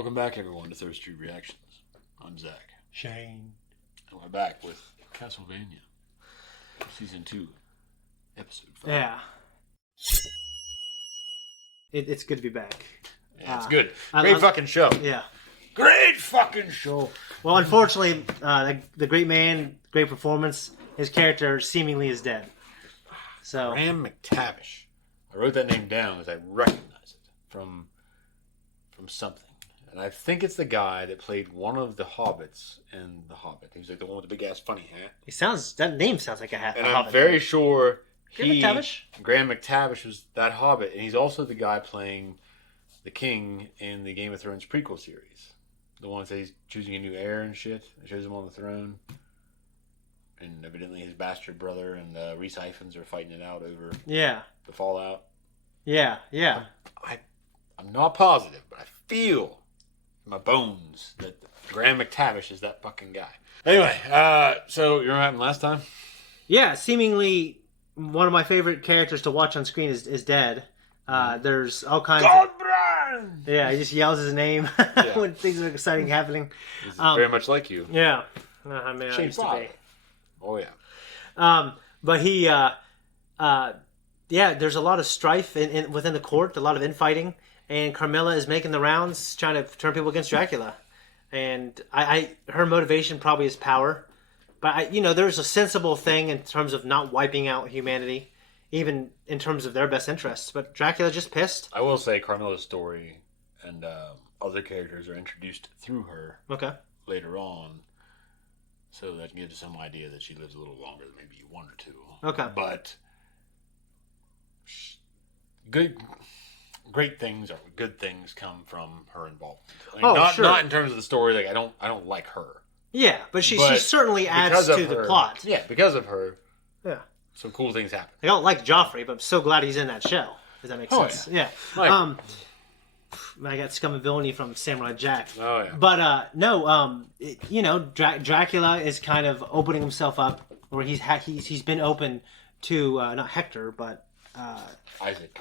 Welcome back, everyone, to Third Street Reactions. I'm Zakk. Shane. And we're back with Castlevania. Season 2, Episode 5. Yeah. It's good to be back. Yeah, it's good. Great fucking show. Yeah. Great fucking show. Well, unfortunately, the great man, great performance, his character seemingly is dead. So Graham McTavish. I wrote that name down because I recognize it from something. And I think it's the guy that played one of the hobbits in The Hobbit. He was like the one with the big ass funny hat. that name sounds like a hat. And I'm very sure Graham McTavish was that hobbit, and he's also the guy playing the king in the Game of Thrones prequel series. The one that he's choosing a new heir and shit. It shows him on the throne. And evidently his bastard brother and Rhys Ifans are fighting it out over the fallout. Yeah. I'm not positive, but I feel in my bones that Graham McTavish is that fucking guy. Anyway, so you remember what happened last time? Yeah, seemingly one of my favorite characters to watch on screen is dead. There's all kinds of... Yeah, he just yells his name when things are exciting happening. He's very much like you. Yeah. I mean, I used to be. Oh, yeah. But he... there's a lot of strife within the court, a lot of infighting. And Carmilla is making the rounds, trying to turn people against Dracula. And her motivation probably is power. But, there's a sensible thing in terms of not wiping out humanity, even in terms of their best interests. But Dracula's just pissed. I will say Carmilla's story and other characters are introduced through her later on. So that gives some idea that she lives a little longer than maybe one or two. Okay. But great things or good things come from her involvement. I mean, not in terms of the story. Like I don't like her. Yeah, but she certainly adds to the plot. Yeah, because of her. Yeah. Some cool things happen. I don't like Joffrey, but I'm so glad he's in that show. Does that make sense? Yeah. I got Scum and Villainy from Samurai Jack. Oh yeah. But Dracula is kind of opening himself up, where he's been open to not Hector, but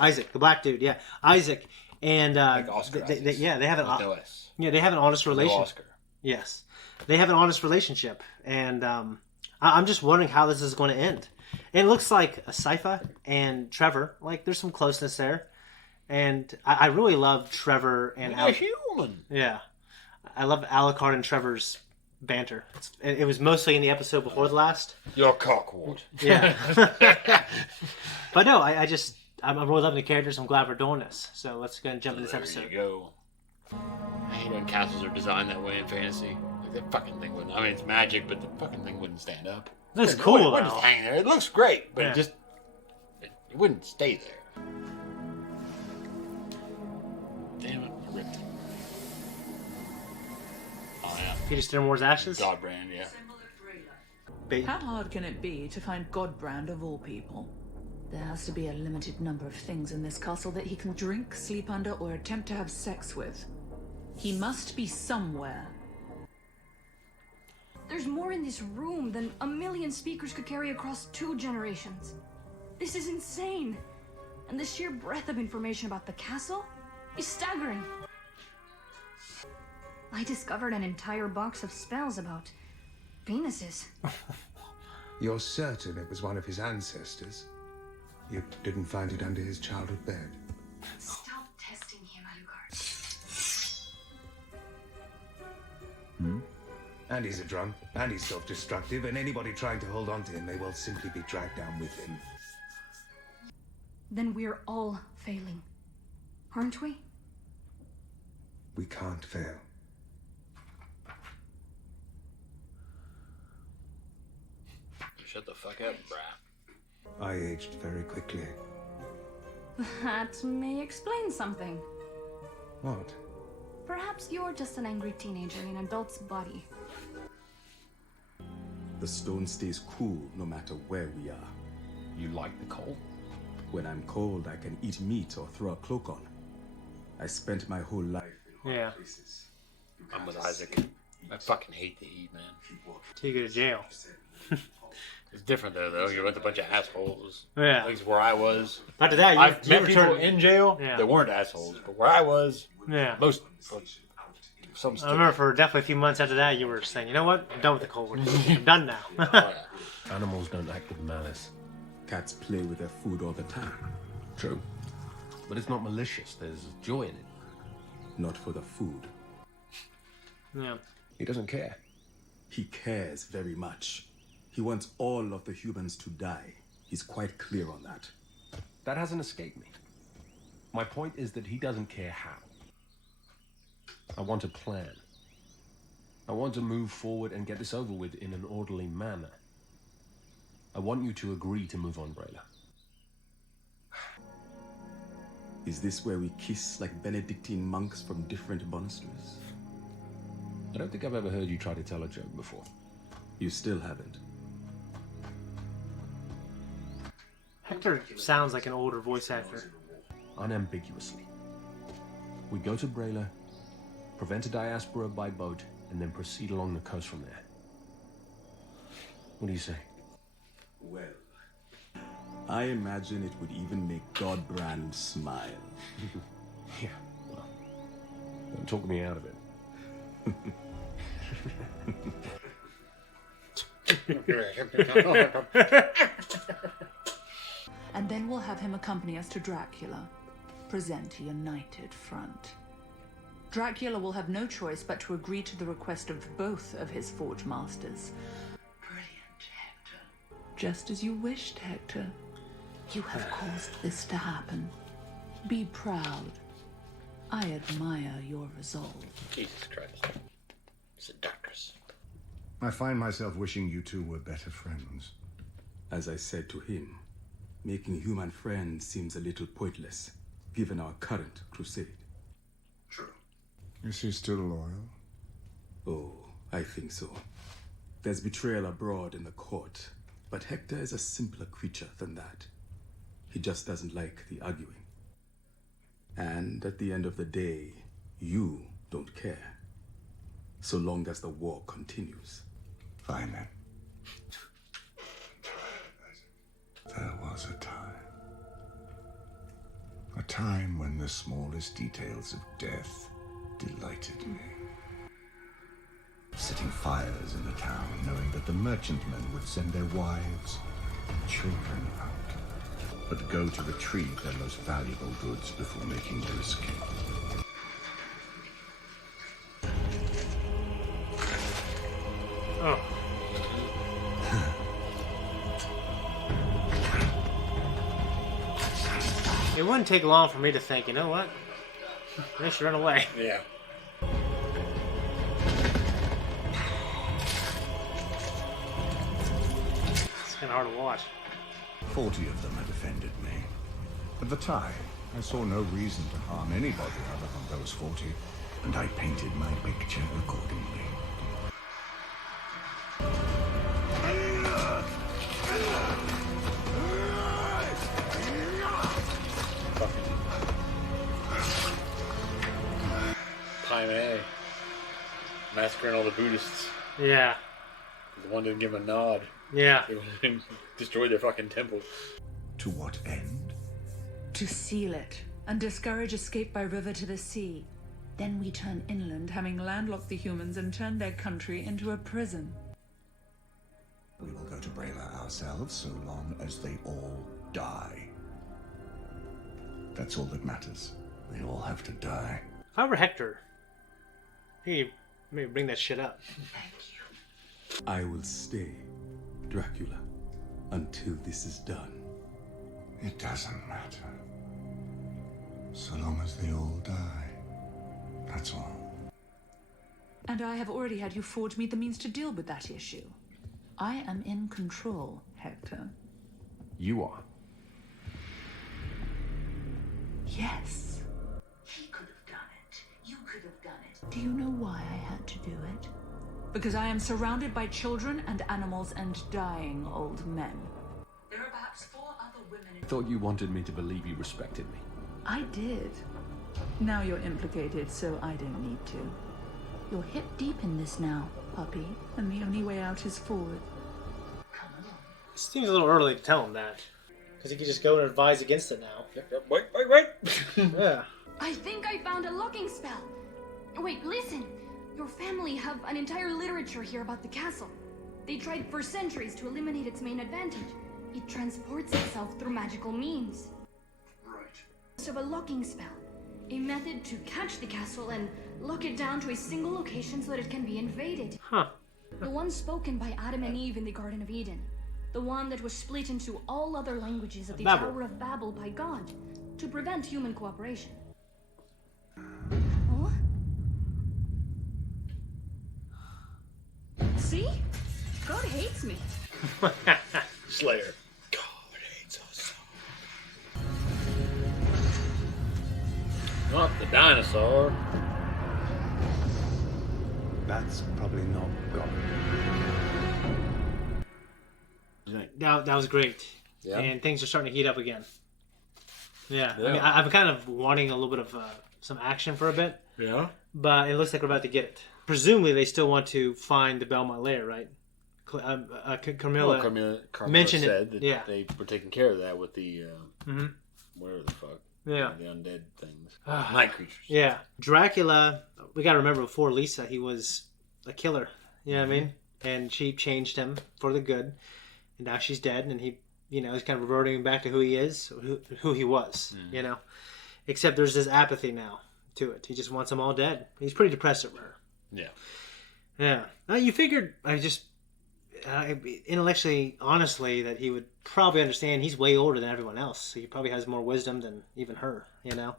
Isaac, the black dude. Yeah, Isaac, and like Oscar they have an no S. Yeah, they have an honest relationship. No Oscar. Yes, they have an honest relationship, and I'm just wondering how this is going to end. And it looks like Sypha and Trevor, like there's some closeness there. And I really love Trevor and human. Yeah. I love Alucard and Trevor's banter. It was mostly in the episode before the last. You're cockward. Yeah. But no, I'm really loving the characters. I'm glad we're doing this. So let's go and jump into this episode. There you go. I hate when castles are designed that way in fantasy. Like that fucking thing wouldn't. I mean, it's magic, but the fucking thing wouldn't stand up. That's cool, It wouldn't just hang there. It looks great, but it wouldn't stay there. Damn it, I ripped it. Oh, yeah. Peter Stonewall's ashes? Godbrand, yeah. How hard can it be to find Godbrand of all people? There has to be a limited number of things in this castle that he can drink, sleep under, or attempt to have sex with. He must be somewhere. There's more in this room than 1 million speakers could carry across 2 generations. This is insane. And the sheer breadth of information about the castle is staggering. I discovered an entire box of spells about penises. You're certain it was one of his ancestors? You didn't find it under his childhood bed? Stop testing him, Hmm? Alucard. And he's a drunk, and he's self-destructive, and anybody trying to hold on to him may well simply be dragged down with him. Then we're all failing, aren't we? We can't fail. Shut the fuck up, brah. I aged very quickly. That may explain something. What? Perhaps you're just an angry teenager in an adult's body. The stone stays cool no matter where we are. You like the cold? When I'm cold, I can eat meat or throw a cloak on. I spent my whole life in hot places. I'm with Isaac. I fucking hate the heat, man. Till you go to jail. It's different though. You're with a bunch of assholes. Yeah. At least where I was. After that, I've met people in jail Yeah. that weren't assholes, but where I was, most something. I remember for definitely a few months after that, you were saying, you know what? I'm done with the Cold War. I'm done now. Oh, yeah. Animals don't act with malice. Cats play with their food all the time. True. But it's not malicious. There's joy in it. Not for the food. Yeah. He doesn't care. He cares very much. He wants all of the humans to die. He's quite clear on that. That hasn't escaped me. My point is that he doesn't care how. I want a plan. I want to move forward and get this over with in an orderly manner. I want you to agree to move on, Brayla. Is this where we kiss like Benedictine monks from different monasteries? I don't think I've ever heard you try to tell a joke before. You still haven't. Hector sounds like an older voice actor. Unambiguously. We go to Brayla, prevent a diaspora by boat, and then proceed along the coast from there. What do you say? Well, I imagine it would even make Godbrand smile. Yeah, well, don't talk me out of it. And then we'll have him accompany us to Dracula. Present a united front. Dracula will have no choice but to agree to the request of both of his forge masters. Brilliant, Hector. Just as you wished, Hector. You have caused this to happen. Be proud. I admire your resolve. Jesus Christ. Seductress. I find myself wishing you two were better friends. As I said to him, making human friends seems a little pointless, given our current crusade. True. Is he still loyal? Oh, I think so. There's betrayal abroad in the court, but Hector is a simpler creature than that. He just doesn't like the arguing. And at the end of the day, you don't care. So long as the war continues. Fine then. There was a time when the smallest details of death delighted me. Setting fires in the town, knowing that the merchantmen would send their wives and children out, but go to retrieve their most valuable goods before making their escape. Oh. It wouldn't take long for me to think, you know what? They should run away. Yeah. It's kind of hard to watch. 40 of them had offended me. At the time, I saw no reason to harm anybody other than those 40, and I painted my picture accordingly. Paimon massacring all the Buddhists. Yeah. The one didn't give him a nod. Yeah. They destroyed their fucking temple. To what end? To seal it and discourage escape by river to the sea. Then we turn inland, having landlocked the humans and turned their country into a prison. We will go to Brayla ourselves so long as they all die. That's all that matters. They all have to die. If I were Hector, he'd maybe bring that shit up. Thank you. I will stay, Dracula, until this is done. It doesn't matter. So long as they all die. That's all. And I have already had you forge me the means to deal with that issue. I am in control, Hector. You are. Yes. He could have done it. You could have done it. Do you know why I had to do it? Because I am surrounded by children and animals and dying old men. There are perhaps 4 other women in... I thought you wanted me to believe you respected me. I did. Now you're implicated, so I don't need to. You're hip deep in this now, puppy, and the only way out is forward. Come along. It seems a little early to tell him that. Because he could just go and advise against it now. Yep. Wait. Yeah. I think I found a locking spell. Wait, listen. Your family have an entire literature here about the castle. They tried for centuries to eliminate its main advantage. It transports itself through magical means. Right. Of a locking spell. A method to catch the castle and lock it down to a single location so that it can be invaded. Huh. The one spoken by Adam and Eve in the Garden of Eden. The one that was split into all other languages at the Babel. Tower of Babel by God to prevent human cooperation. Huh? See? God hates me. Slayer. God hates us. Not the dinosaur. That's probably not God. That was great. Yeah. And things are starting to heat up again. Yeah. Yeah. I mean, I've kind of wanting a little bit of some action for a bit, Yeah. but it looks like we're about to get it. Presumably, they still want to find the Belmont lair, right? Carmilla Carmilla mentioned said it. that Yeah. they were taking care of that with the Mhm. whatever the fuck. Yeah. The undead things. Night creatures. Yeah. Dracula, we got to remember before Lisa, he was a killer. You know what I mean? And she changed him for the good. And now she's dead, and he, he's kind of reverting back to who he is, who he was, Except there's this apathy now to it. He just wants them all dead. He's pretty depressed over her. Yeah. Yeah. Now, you figured, intellectually, honestly, that he would probably understand he's way older than everyone else. So he probably has more wisdom than even her, Yeah.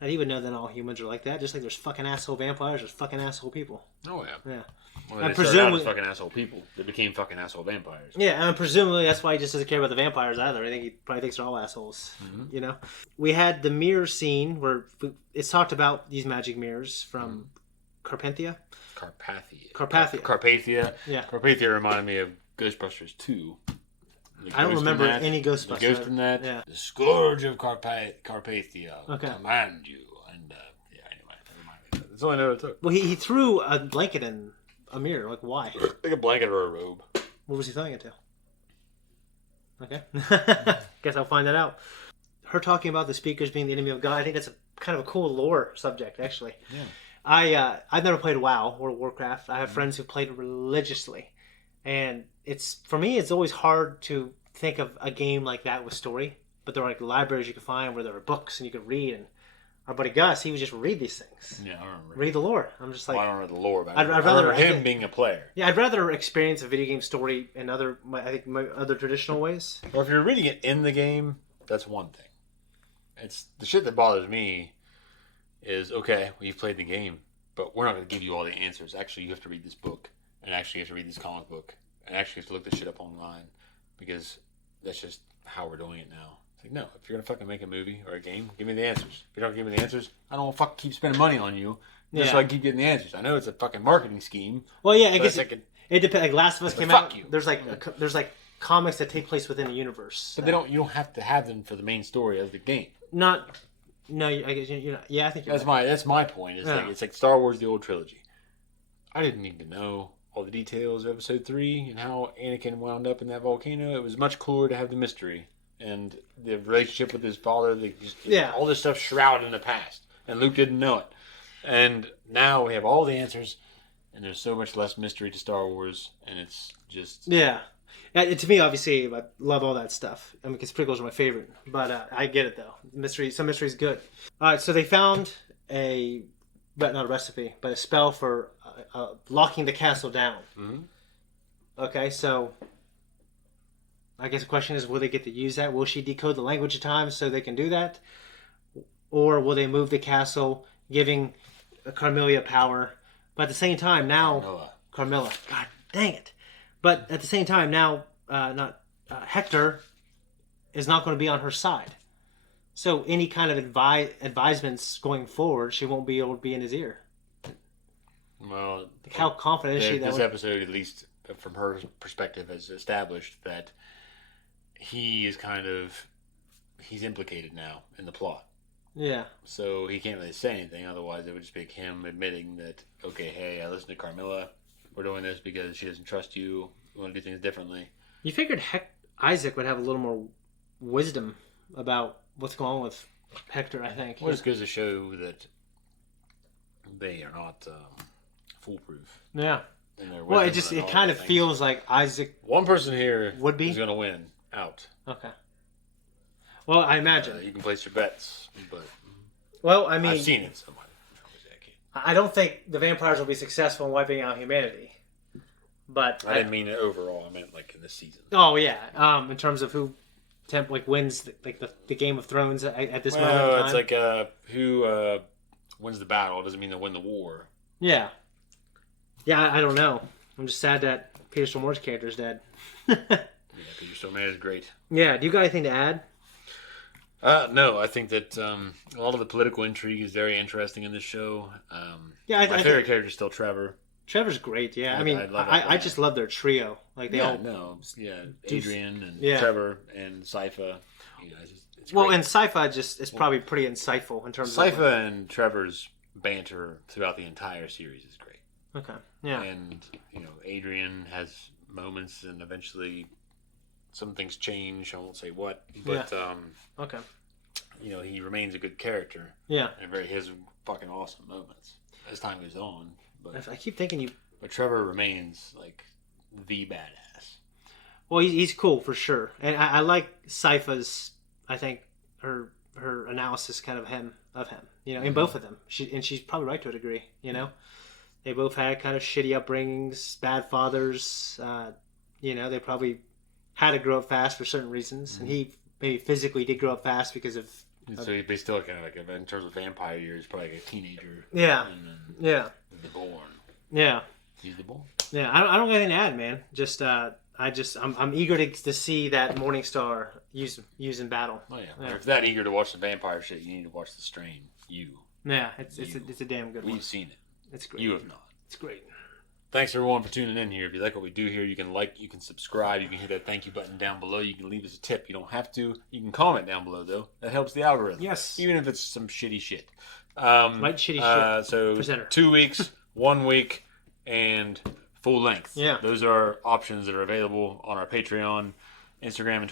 And he would know that all humans are like that. Just like there's fucking asshole vampires, there's fucking asshole people. Oh yeah. Yeah. Well, they started out presumably- as fucking asshole people. They became fucking asshole vampires. Yeah, and presumably that's why he just doesn't care about the vampires either. I think he probably thinks they're all assholes. We had the mirror scene where it's talked about these magic mirrors from Carpathia. Carpathia. Yeah. Carpathia reminded me of Ghostbusters 2. I don't remember any Ghostbusters. The ghost in that. Yeah. The Scourge of Carpathia. Okay. Command you. And, anyway. Never mind. That's all I know it took. Well, he threw a blanket in a mirror. Like, why? Like a blanket or a robe. What was he throwing it to? Okay. Guess I'll find that out. Her talking about the speakers being the enemy of God, I think that's kind of a cool lore subject, actually. Yeah. I've never played WoW, World of Warcraft. I have friends who played it religiously. And for me, it's always hard to think of a game like that with story. But there are like libraries you can find where there are books and you can read. And our buddy Gus, he would just read these things. Yeah, I remember. Read the lore. I'm just like... Well, I don't remember the lore about it. I'd I rather remember him being a player. Yeah, I'd rather experience a video game story in other traditional ways. Or if you're reading it in the game, that's one thing. It's the shit that bothers me is, okay, well, you've played the game, but we're not going to give you all the answers. Actually, you have to read this book, and actually you have to read this comic book, and actually you have to look this shit up online, because that's just how we're doing it now. It's like, no, if you're going to fucking make a movie or a game, give me the answers. If you don't give me the answers, I don't want to fucking keep spending money on you just so I can keep getting the answers. I know it's a fucking marketing scheme. Well, yeah, I guess like it depends. Like Last of Us came fuck out. you. There's like comics that take place within a universe. But you don't have to have them for the main story of the game. No, I guess you're not. Yeah, I think you're right. That's my point. It's like Star Wars: The Old Trilogy. I didn't need to know all the details of Episode 3 and how Anakin wound up in that volcano. It was much cooler to have the mystery and the relationship with his father. All this stuff shrouded in the past, and Luke didn't know it. And now we have all the answers, and there's so much less mystery to Star Wars, and it's just To me, obviously, I love all that stuff. I mean, because prequels are my favorite. But I get it, though. Some mystery is good. All right, so they found not a recipe, but a spell for locking the castle down. Mm-hmm. Okay, so I guess the question is, will they get to use that? Will she decode the language of time so they can do that? Or will they move the castle, giving Carmilla power? But at the same time, now... Carmilla. God dang it. But at the same time, now Hector is not going to be on her side. So any kind of advisements going forward, she won't be able to be in his ear. Well, how confident is she that this episode, at least from her perspective, has established that he's implicated now in the plot. Yeah. So he can't really say anything. Otherwise, it would just be him admitting that, okay, hey, I listened to Carmilla. We're doing this because she doesn't trust you. We want to do things differently. You figured Isaac would have a little more wisdom about what's going on with Hector, I think. Well, it just goes to show that they are not foolproof. Yeah. In their Well, wisdom and it all kind the of things. feels like Isaac. One person here Would be? is going to win out. Okay. Well, I imagine. You can place your bets, but Well, I mean, I've seen it. So I don't think the vampires will be successful in wiping out humanity. But I didn't mean it overall. I meant like in this season. Oh yeah, in terms of who wins the Game of Thrones at this moment in time. It's like who wins the battle doesn't mean they'll win the war. Yeah. Yeah, I don't know. I'm just sad that Peter Stormore's character is dead. Yeah, Peter Stormare is great. Yeah, do you got anything to add? No, I think that a lot of the political intrigue is very interesting in this show. Yeah, my favorite character is still Trevor. Trevor's great, yeah. Like, I mean, I just love their trio. Like they all. Adrian and Trevor and Sypha. You know, it's well, great. and Sypha is probably pretty insightful in terms of Sypha and Trevor's banter throughout the entire series is great. Okay, yeah. And Adrian has moments, and eventually some things change. I won't say what, but okay. He remains a good character. Yeah, and he has fucking awesome moments as time goes on. But I keep thinking But Trevor remains like the badass. Well, he's cool for sure, and I like Sypha's. I think her analysis kind of him, in both of them. She's probably right to a degree. They both had kind of shitty upbringings, bad fathers. They probably had to grow up fast for certain reasons, and he maybe physically did grow up fast because of. So he's still kind of like in terms of vampire years, probably like a teenager. Yeah. The born. Yeah. He's the born. Yeah, I don't got anything to add, man. Just I'm eager to see that Morningstar used in battle. Oh yeah. If that eager to watch the vampire shit, you need to watch The Strain. Yeah, it's a damn good one. We've seen it. It's great. You have not. It's great. Thanks everyone for tuning in here. If you like what we do here, you can like, you can subscribe, you can hit that thank you button down below. You can leave us a tip. You don't have to. You can comment down below though. That helps the algorithm. Yes. Even if it's some shitty shit. Right, shitty shit. So Presenter. 2 weeks, 1 week, and full length. Yeah. Those are options that are available on our Patreon, Instagram, and